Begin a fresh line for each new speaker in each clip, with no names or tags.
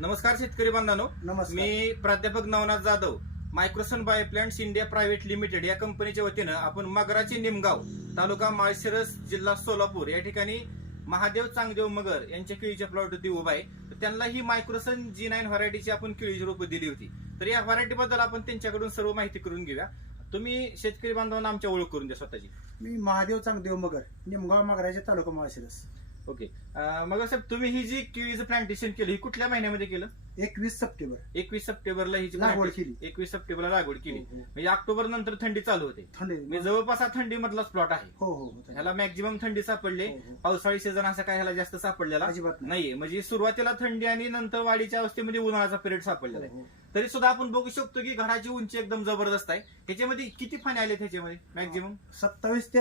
नमस्कार शेतकरी बांधवांनो.
नमस्कार.
मी प्राध्यापक Navnath Jadhav Microsun Bioplants India private limited या कंपनीच्या वतीनं आपण मगराचे निमगाव तालुका माळशिरस जिल्हा सोलापूर या ठिकाणी महादेव चांगदेव मगर यांच्या केळीच्या प्लॉटवरती उभा आहे. तर त्यांना ही मायक्रोसन जी नाईन व्हरायटीची आपण केळीची रोपं दिली होती. तर या व्हरायटी बद्दल आपण त्यांच्याकडून सर्व माहिती करून घेऊया. तुम्ही शेतकरी बांधवांना आमच्या ओळख करून द्या स्वतःची.
मी महादेव चांगदेव मगर निमगाव मगराचे तालुका माळशिरस.
ओके. अं, मगर साहेब तुम्ही ही जी केळीचं प्लांटेशन केलं ही कुठल्या महिन्यामध्ये केलं?
एकवीस सप्टेंबर.
एकवीस सप्टेंबरला ही जी
लागवड केली.
एकवीस सप्टेंबरला लागवड केली.
हो, हो.
म्हणजे ऑक्टोबर नंतर थंडी चालू होते.
थंडी
म्हणजे जवळपास हा थंडी मधलाच प्लॉट आहे.
हो हो हो
ह्याला मॅक्झिमम थंडी सापडले.
हो, हो.
पावसाळी सीझन असा काय ह्याला जास्त सापडलेला
अजिबात नाही.
नाहीये. म्हणजे सुरुवातीला थंडी आणि नंतर वाढीच्या अवस्थेमध्ये उन्हाळ्याचा पिरियड सापडलेला आहे.
हो, हो.
तरी सुद्धा आपण बघू शकतो की घराची उंची एकदम जबरदस्त आहे. ह्याच्यामध्ये किती फाने आले त्याच्यामध्ये मॅक्झिमम
सत्तावीस ते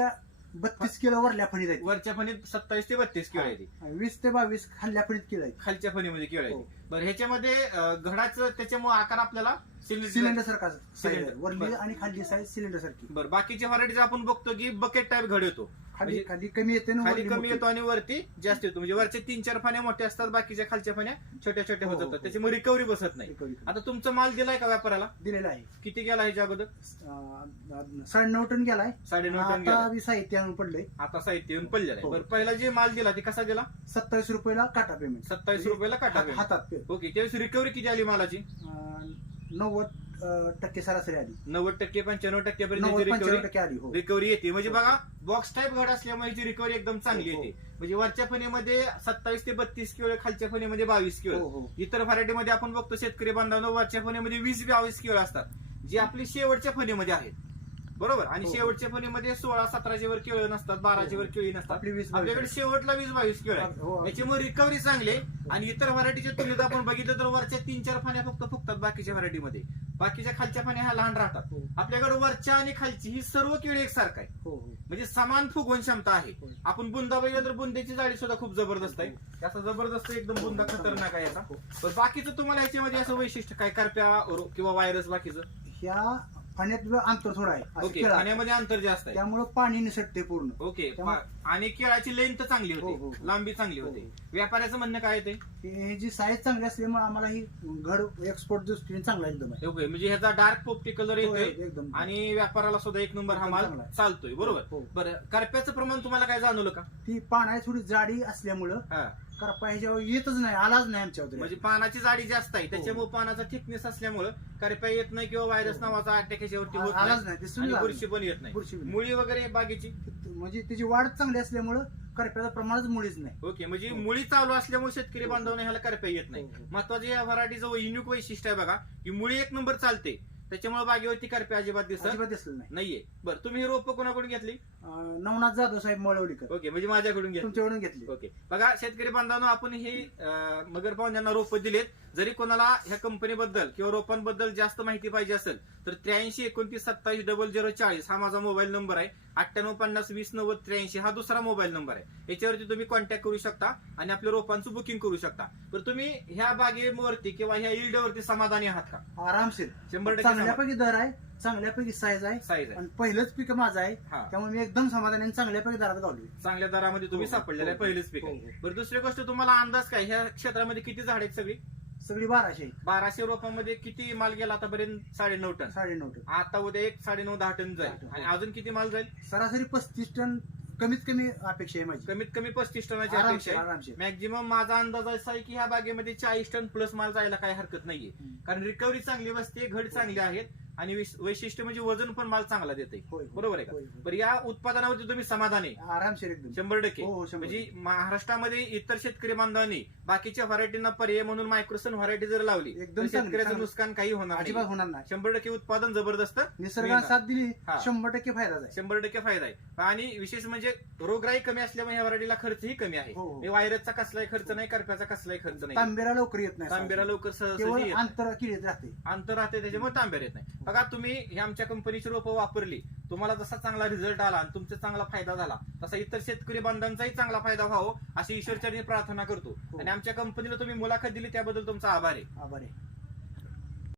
बत्तीस किलो वरल्या फणीत आहेत.
वरच्या फणीत सत्तावीस ते बत्तीस किलो आहे
आणि वीस ते बावीस खाल्ल्या फणीत किलो आहेत.
खालच्या फणीमध्ये केळ आहे
हो.
बरं ह्याच्यामध्ये अं, घडाचं त्याच्यामुळे आकार आपल्याला
सिलेंडर
सिलेंडर
सारखा
सिलेंडर.
वरली
बरं.
आणि खाली साईज सिलेंडर सारखी.
बरं बाकीच्या व्हरायटीज आपण बघतो की बकेट टाईप घड येतो
खाली
म्हणजे
खाली कमी येते आणि
खाली कमी
मोठी.
येतो आणि वरती जास्त येतो. म्हणजे वरचे तीन चार फाण्या मोठ्या असतात बाकीच्या खालच्या फाण्या छोट्या छोट्या
हो,
होत
हो,
जातात. त्याच्यामुळे रिकव्हरी बसत नाही.
कमी.
आता तुमचा माल दिलाय का व्यापाराला?
दिलेला आहे.
किती गेला ह्याच्या अगोदर?
अं, साडेनऊ टन गेलाय.
साडेनऊ टन
आता
गेला
साहित्य आणून पडलंय.
आता साहित्य येऊन पडलेलं आहे.
हो.
बरं पहिला जे माल दिला ते कसा दिला
सत्तावीस रुपयाला काटा पेमेंट
सत्तावीस रुपयाला काटा.
हातात पे
ओके त्यावेळेस रिकव्हरी किती आली मालाची?
अं, नव्वद टक्के सरासरी आली.
नव्वद टक्के पंच्याण्णव टक्क्यापर्यंत
नव्वद पंच्याण्णव
रिकव्हरी
टक्के आली हो.
रिकव्हरी येते. म्हणजे बघा बॉक्स टाईप घड असल्यामुळे ह्याची रिकव्हरी एकदम चांगली
हो, हो.
येते. म्हणजे वरच्या फणीमध्ये सत्तावीस ते बत्तीस किलो खालच्या फणीमध्ये बावीस किलो.
हो हो.
इतर व्हरायटीमध्ये आपण बघतो शेतकरी बांधवांना वरच्या फणीमध्ये वीस बावीस किलो असतात. जी आपली शेवटच्या फणीमध्ये आहेत. बरोबर? आणि
हो.
शेवटच्या फणीमध्ये सोळा सतराशे वर केळी नसतात बाराशे वर केळी नसतात.
आपली वीस
आपल्याकडे शेवटला वीस बावीस केळ आहे.
हो
याच्यामुळे रिकव्हरी चांगली आहे. आणि इतर व्हरायटीच्या तुलनेत आपण बघितलं तर वरच्या तीन चार फाण्या फक्त फुकतात बाकीच्या व्हरायटीमध्ये बाकीच्या खालच्या फाण्या ह्या लहान राहतात.
हो.
आपल्याकडे वरच्या आणि खालची ही सर्व केळी एकसारखं आहे
हो हो.
म्हणजे समान फुगवण क्षमता आहे.
होय.
आपण बुंदा बघितलं तर बुंद्याची जाळी सुद्धा खूप जबरदस्त आहे. याचा जबरदस्त एकदम बुंदा खतरनाक आहे याचा.
हो.
पण बाकीचं तुम्हाला याच्यामध्ये असं वैशिष्ट्य काय? करप्या किंवा व्हायरस बाकीचं?
ह्या पाण्यातलं अंतर थोडं आहे असं केळं.
पाण्यामध्ये अंतर जास्त आहे
त्यामुळं पाणी निसटते पूर्ण
ओके पा- आणि केळाची लेंथ चांगली
हो, हो,
होती
हो.
लांबी चांगली
हो,
होती
हो.
व्यापाऱ्याचं म्हणणं काय ते
हे जी साईज चांगली असल्यामुळे आम्हाला ही घड एक्सपोर्ट दृष्टीने चांगला एकदम आहे
ओके म्हणजे ह्याचा डार्क पोपटी कलर
हो,
येतोय
एकदम
आणि व्यापाराला सुद्धा एक नंबर हा माल
चांगला आहे.
चालतोय बरोबर
हो.
बरं करप्याचं प्रमाण तुम्हाला काय जाणवलं का
ती पाण्याची थोडी जाडी असल्यामुळं
हा
करपा ह्याच्यावर येतच नाही आलाच नाही आमच्यावर
म्हणजे पानाची जाडी जास्त आहे त्याच्यामुळे पानाचा थिकनेस असल्यामुळे करप्या येत नाही किंवा व्हायरस
हो.
नावाचा अटॅक ह्याच्यावरती होत
आलाच
नाही
दिसून
आणि
लागलं.
बुरशी पण येत नाही
बुरशी पण.
मुळी वगैरे बागेची
म्हणजे त्याची वाढ चांगली असल्यामुळं करप्याचं प्रमाणच मुळीच नाही
ओके म्हणजे
हो.
मुळी चालू असल्यामुळे शेतकरी बांधवांना ह्याला करप्या येत नाही
हो, हो.
महत्वाचं या व्हरायटीचं युनिक वैशिष्ट्य आहे बघा की मुळी एक नंबर चालते त्याच्यामुळे बागेवरती करप्या अजिबात दिसत
अजिबात दिसलं नाही.
नाहीये. बरं तुम्ही ही रोपं कोणाकडून घेतली?
अं, नवनाथ जाधव साहेब मळवलीकर
ओके म्हणजे माझ्याकडून घेतली.
तुमच्याकडून घेतली.
ओके. बघा शेतकरी बांधवांनो आपण ही अं, मगर पाहुण्यांना रोपं दिलेत. जरी कोणाला ह्या कंपनीबद्दल किंवा रोपांबद्दल जास्त माहिती पाहिजे असेल तर त्र्याऐंशी एकोणतीस सत्तावीस डबल झिरो चाळीस हा माझा मोबाईल नंबर आहे. अठ्ठ्याण्णव पन्नास वीस नव्वद त्र्याऐंशी हा दुसरा मोबाईल नंबर आहे. याच्यावरती तुम्ही कॉन्टॅक्ट करू शकता आणि आपल्या रोपांचं बुकिंग करू शकता. तर तुम्ही ह्या बागेवरती किंवा ह्या इल्डवरती समाधानी आहात का?
आरामशीर.
शंभर टक्के
चांगल्यापैकी दर आहे चांगल्यापैकी साईज आहे
साईज आहे.
आणि पहिलंच पीक माझं आहे
हा.
त्यामुळे मी एकदम समाधानी आणि चांगल्यापैकी दरात गावली.
चांगल्या दरामध्ये तुम्ही
हो, हो,
सापडलेलं आहे
हो,
पहिलेच पीक
हो,
आहे.
हो.
बरं दुसरी गोष्ट तुम्हाला अंदाज काय? ह्या क्षेत्रामध्ये किती झाड आहेत सगळी?
सगळी बाराशे आहे.
बाराशे रोपांमध्ये किती माल गेला आतापर्यंत? साडेनऊ टन.
साडेनऊ टन.
आता उद्या एक साडेनऊ दहा टन
दहा
जाईल
टन,
आणि
हो.
अजून किती माल जाईल?
सरासरी पस्तीस टन कमीत कमी अपेक्षा आहे माझी.
कमीत कमी पस्तीस टनाची
आरामशीर
अपेक्षा आहे.
आरामशीर.
मॅक्झिमम माझा अंदाज असा आहे की ह्या बागेमध्ये चाळीस टन प्लस माल जायला काही हरकत नाहीये.
हम्म.
कारण रिकव्हरी चांगली बसते घड चांगले आहेत. आणि विश- वैशिष्ट्य म्हणजे वजन पण माल चांगला देते. बरोबर आहे का या उत्पादनावरती तुम्ही समाधानी आहे?
आरामशीर एकदम
शंभर टक्के
हो, हो,
म्हणजे महाराष्ट्रामध्ये इतर शेतकरी बांधवांनी बाकीच्या व्हरायटींना पर्याय म्हणून मायक्रोसन व्हरायटी जर लावली
एकदम
शेतकऱ्याचं. नुकसान काही होणार
होणार नाही
शंभर टक्के उत्पादन जबरदस्त.
साथ दिली. शंभर टक्के फायदा आहे
शंभर टक्के फायदा आहे आणि विशेष म्हणजे रोगराई कमी असल्यामुळे ह्या व्हरायटीला खर्चही कमी आहे
हो, हो.
म्हणजे व्हायरसचा कसलाही खर्च नाही करप्याचा कसलाही खर्च नाही
तांबेरा लवकर येत नाही
तांबेरा लवकर सहज.
अंतर राहते
अंतर राहते त्याच्यामुळे तांब्यार येत नाही बघा तुम्ही ही आमच्या कंपनीची रोपं वापरली. तुम्हाला जसा चांगला रिझल्ट आला आणि तुमचा चांगला फायदा झाला तसा इतर शेतकरी बांधवांचाही चांगला फायदा व्हावं अशी ईश्वरचरणी प्रार्थना करतो.
हो.
आणि आमच्या कंपनीला तुम्ही मुलाखत दिली त्याबद्दल तुमचा आभार आहे.
आभार आहे.